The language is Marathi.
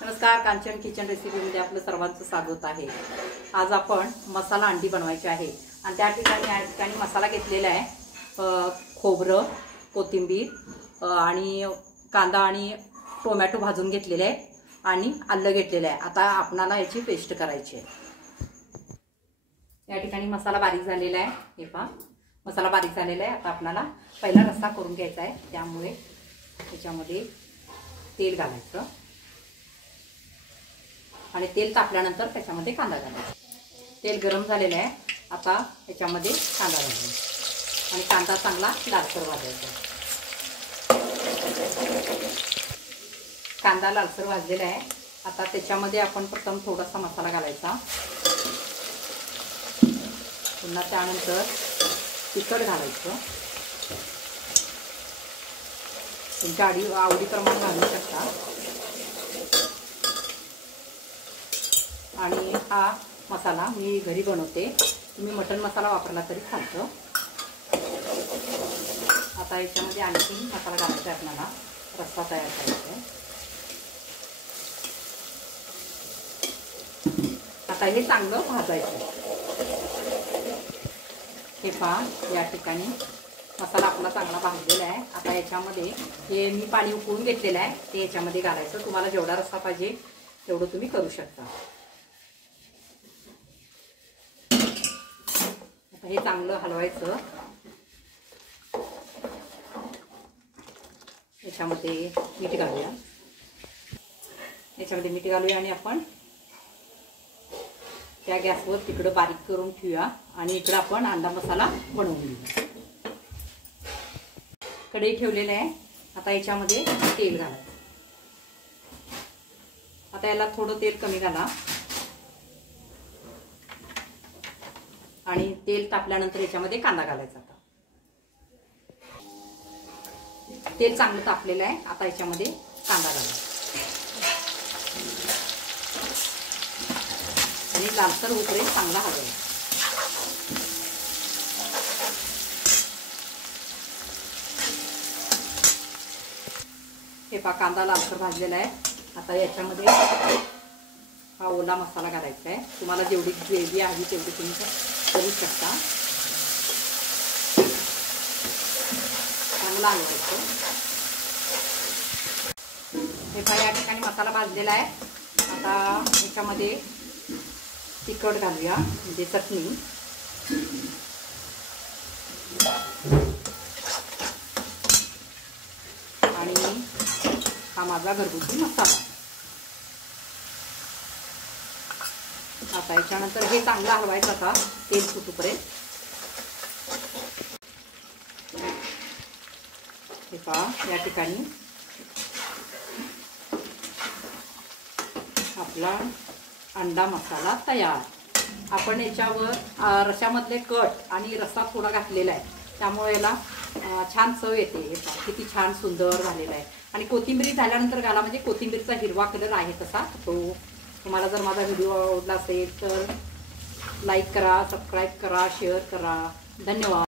नमस्कार, कांचन किचन रेसिपीमध्ये आपलं सर्वांचं स्वागत आहे। आज आपण मसाला अंडी बनवायची आहे आणि त्या ठिकाणी मसाला घेतलेला आहे। खोबरं, कोथिंबीर आणि कांदा आणि टोमॅटो भाजून घेतलेले आहे आणि आलं घेतलेलं आहे। आता आपणाला याची पेस्ट करायची आहे। या ठिकाणी मसाला बारीक झालेला आहे। हे पहा, मसाला बारीक झालेला आहे। आता आपल्याला पहिला रस्सा करून घ्यायचा आहे। त्यामुळे त्याच्यामध्ये तेल घालायचं आणि तेल तापल्यानंतर त्याच्यामध्ये कांदा घालायचा। तेल गरम झालेलं आहे। आता त्याच्यामध्ये कांदा घालायचा आणि कांदा चांगला लालसर भाजायचा। कांदा लालसर भाजलेला आहे। आता त्याच्यामध्ये आपण प्रथम थोडासा मसाला घालायचा, पुन्हा त्यानंतर तिखट घालायचं। तुमच्या आवडीप्रमाणे घालू शकता। आणि हा मसाला मी घरी बनवते, तुम्ही मटन मसाला वापरला तरी चालतो। आता याच्यामध्ये आणखी मसाला घालायचा आहे। आपल्याला रस्सा तयार करायचा आहे। आता हे चांगलं भाजायचं आहे। हे पहा, या ठिकाणी मसाला आपला चांगला भाजलेला आहे। आता याच्यामध्ये हे मी पाणी उकळून घेतलेलं आहे ते याच्यामध्ये घालायचं। तुम्हाला जेवढा रस्सा पाहिजे तेवढं तुम्ही करू शकता। हे चांगलं हलवायचं। याच्यामध्ये मीठ घालूया, आणि आपण त्या गॅसवर तिकडं बारीक करून ठेवूया आणि इकडं आपण अंडा मसाला बनवून घेऊया। कढई ठेवलेली आहे। आता याच्यामध्ये तेल घालायचं। आता याला थोडं तेल कमी घाला आणि तेल तापल्यानंतर याच्यामध्ये कांदा घालायचा। आता तेल चांगलं तापलेलं आहे। आता याच्यामध्ये कांदा घालायचा आणि लालसर होईपर्यंत चांगला हलवायचा। हे पहा, कांदा लालसर भाजलेला आहे। आता याच्यामध्ये हा ओला मसाला घालायचा आहे। तुम्हाला जेवढी ग्रेव्ही हवी तेवढी तुम्ही करू शकता। चांगला हलवायचं। हे पहा, या ठिकाणी मसाला भाजलेला आहे। आता याच्यामध्ये तिखट घालूया, म्हणजे चटणी, आणि हा माझा घरगुती मसाला। आता याच्यानंतर हे चांगलं हलवायचं। आता तेल सुटूपर्यंत हे पहा, या ठिकाणी आपला अंडा मसाला तयार। आपण याच्यावर रश्श्यामधले कट आणि रस्सा थोडा घातलेला आहे, त्यामुळे याला छान चव येते। हे पहा, किती छान सुंदर झालेला आहे। आणि कोथिंबीर झाल्यानंतर घाला, म्हणजे कोथिंबीरचा हिरवा कलर आहे तसा तो। तुम्हाला जर माझा व्हिडिओ आवडला असेल तर लाईक करा, सबस्क्राईब करा, शेअर करा। धन्यवाद।